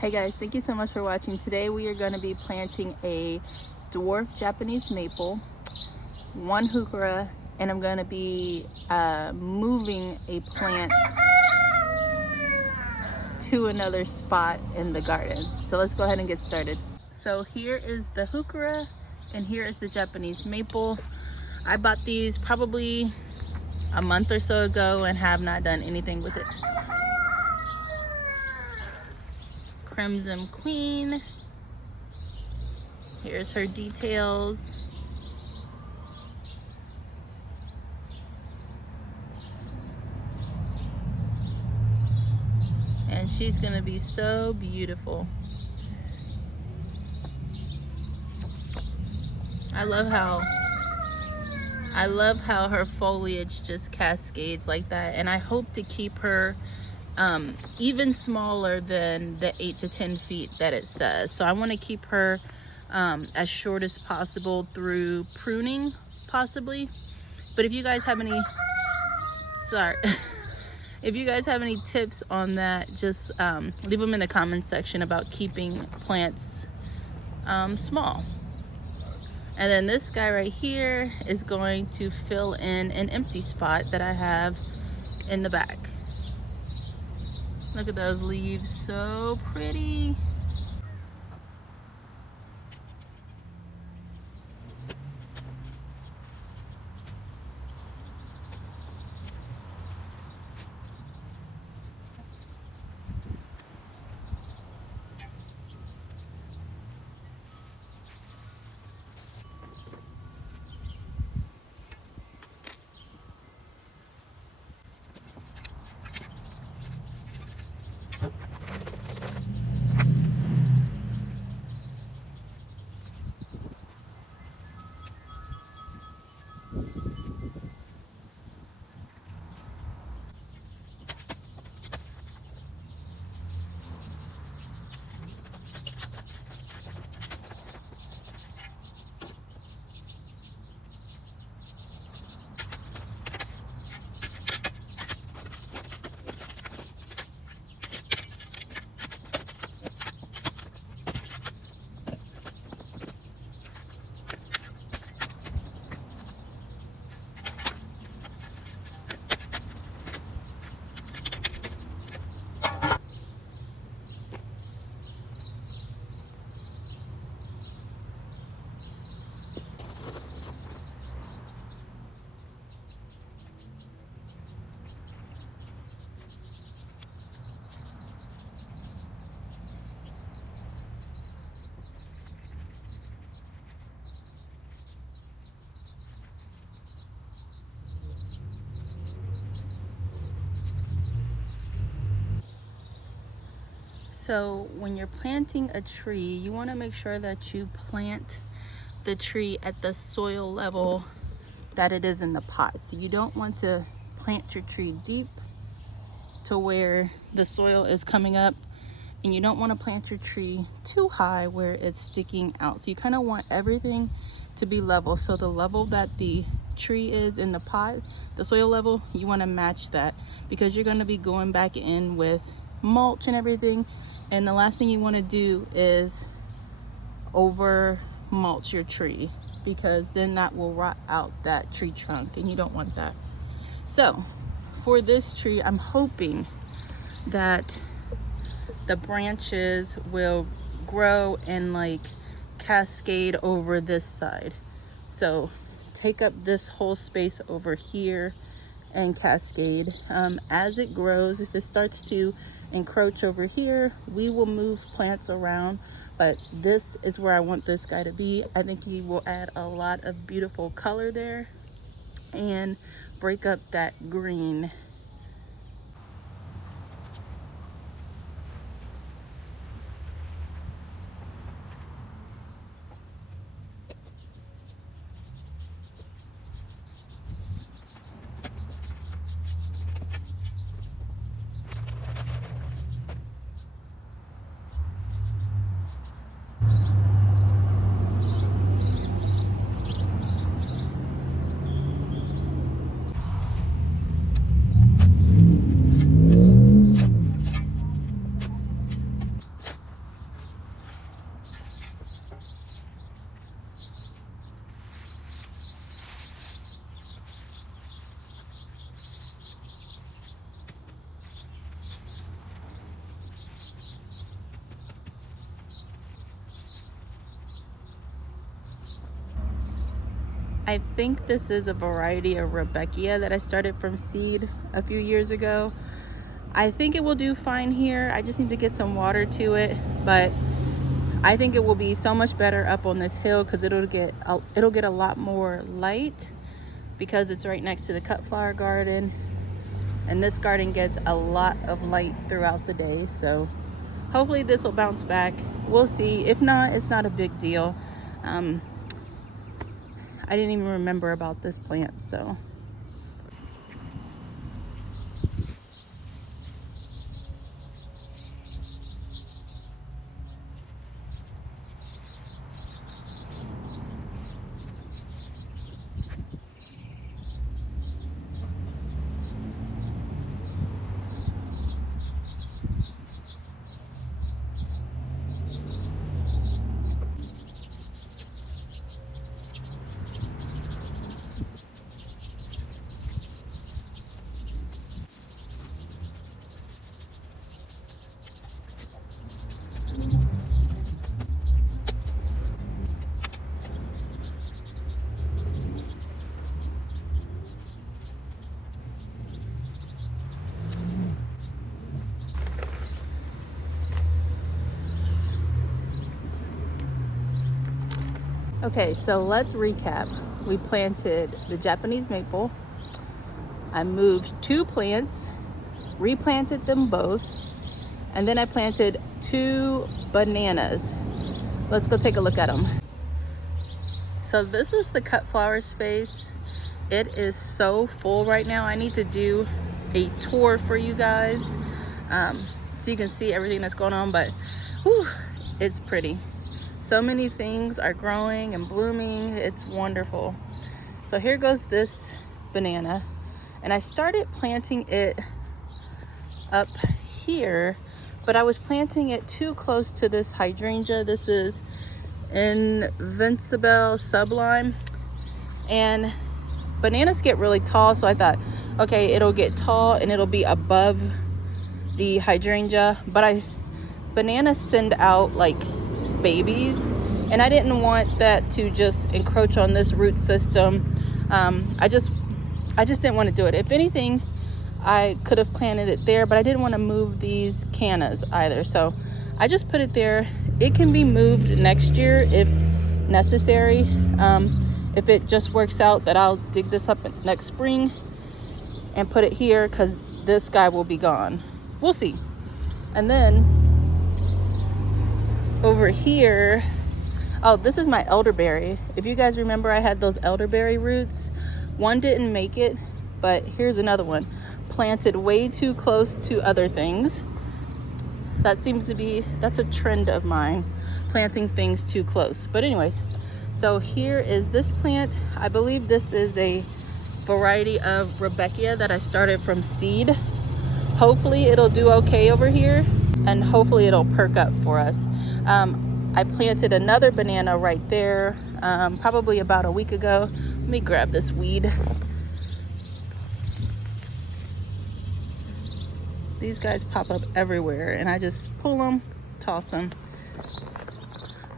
Hey guys, thank you so much for watching. Today we are going to be planting a dwarf Japanese maple, one heuchera, and I'm going to be moving a plant to another spot in the garden. So let's go ahead and get started. So here is the heuchera and here is the Japanese maple. I bought these probably a month or so ago and have not done anything with it. Crimson Queen. Here's her details. And she's gonna be so beautiful. I love how her foliage just cascades like that, and I hope to keep her even smaller than the 8 to 10 feet that it says. So I want to keep her as short as possible through pruning, possibly. But if you guys have any, if you guys have any tips on that, just leave them in the comment section about keeping plants small. And then this guy right here is going to fill in an empty spot that I have in the back. Look at those leaves, so pretty. So when you're planting a tree, you want to make sure that you plant the tree at the soil level that it is in the pot. So you don't want to plant your tree deep to where the soil is coming up, and you don't want to plant your tree too high where it's sticking out. So you kind of want everything to be level. So the level that the tree is in the pot, the soil level, you want to match that, because you're going to be going back in with mulch and everything. And the last thing you want to do is over mulch your tree, because then that will rot out that tree trunk, and you don't want that. So for this tree, I'm hoping that the branches will grow and like cascade over this side. So take up this whole space over here and cascade. As it grows, if it starts to encroach over here, we will move plants around, but this is where I want this guy to be. I think he will add a lot of beautiful color there and break up that green. I think this is a variety of Rebeca that I started from seed a few years ago. I think it will do fine here. I just need to get some water to it, but I think it will be so much better up on this hill because it'll get a lot more light because it's right next to the cut flower garden, and this garden gets a lot of light throughout the day. So hopefully this will bounce back. We'll see. If not, it's not a big deal. I didn't even remember about this plant, so. Okay, so let's recap. We planted the Japanese maple. I moved 2 plants, replanted them both, and then I planted 2 bananas. Let's go take a look at them. So this is the cut flower space. It is so full right now. I need to do a tour for you guys so you can see everything that's going on, but whew, it's pretty. So many things are growing and blooming. It's wonderful. So here goes this banana, and I started planting it up here, but I was planting it too close to this hydrangea. This is Invincible Sublime, and bananas get really tall, so I thought, okay, it'll get tall and it'll be above the hydrangea, but bananas send out like babies, and I didn't want that to just encroach on this root system. I just didn't want to do it. If anything, I could have planted it there, but I didn't want to move these cannas either, so I just put it there. It can be moved next year if necessary. If it just works out that I'll dig this up next spring and put it here, because this guy will be gone. We'll see. And then over here, oh, this is my elderberry. If you guys remember, I had those elderberry roots. One didn't make it, but here's another one. Planted way too close to other things. That seems to be, that's a trend of mine, planting things too close. But anyways, so here is this plant. I believe this is a variety of Rebeca that I started from seed. Hopefully it'll do okay over here, and hopefully it'll perk up for us. I planted another banana right there probably about a week ago. Let me grab this weed. These guys pop up everywhere, and I just pull them, toss them.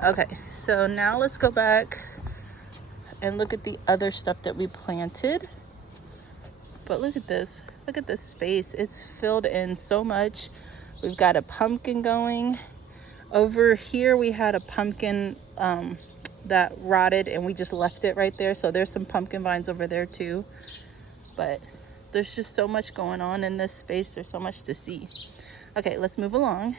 Okay, so now let's go back and look at the other stuff that we planted. But look at this. Look at this space. It's filled in so much. We've got a pumpkin going. Over here we had a pumpkin that rotted, and we just left it right there. So there's some pumpkin vines over there too. But there's just so much going on in this space. There's so much to see. Okay, let's move along.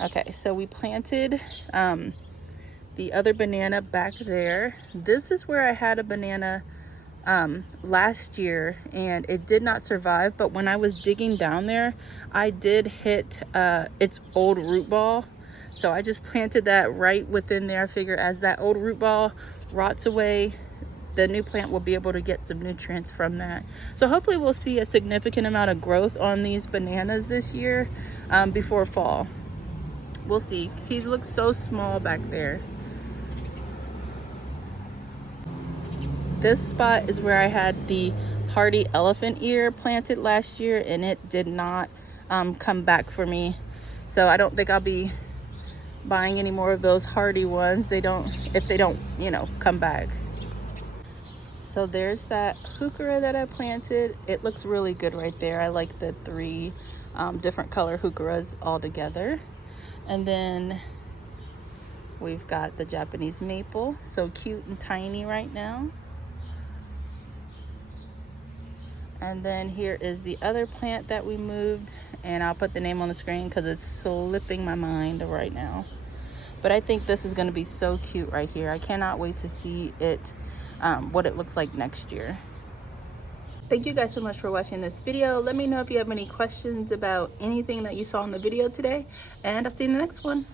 Okay, so we planted the other banana back there. This is where I had a banana last year, and it did not survive, but when I was digging down there, I did hit its old root ball. So I just planted that right within there. I figure as that old root ball rots away, the new plant will be able to get some nutrients from that. So hopefully we'll see a significant amount of growth on these bananas this year before fall. We'll see. He looks so small back there. This spot is where I had the hardy elephant ear planted last year, and it did not come back for me. So I don't think I'll be buying any more of those hardy ones. If they don't, you know, come back. So there's that heuchera that I planted. It looks really good right there. I like the three different color heucheras all together. And then we've got the Japanese maple, so cute and tiny right now. And then here is the other plant that we moved, and I'll put the name on the screen because it's slipping my mind right now. But I think this is going to be so cute right here. I cannot wait to see it, what it looks like next year. Thank you guys so much for watching this video. Let me know if you have any questions about anything that you saw in the video today, and I'll see you in the next one.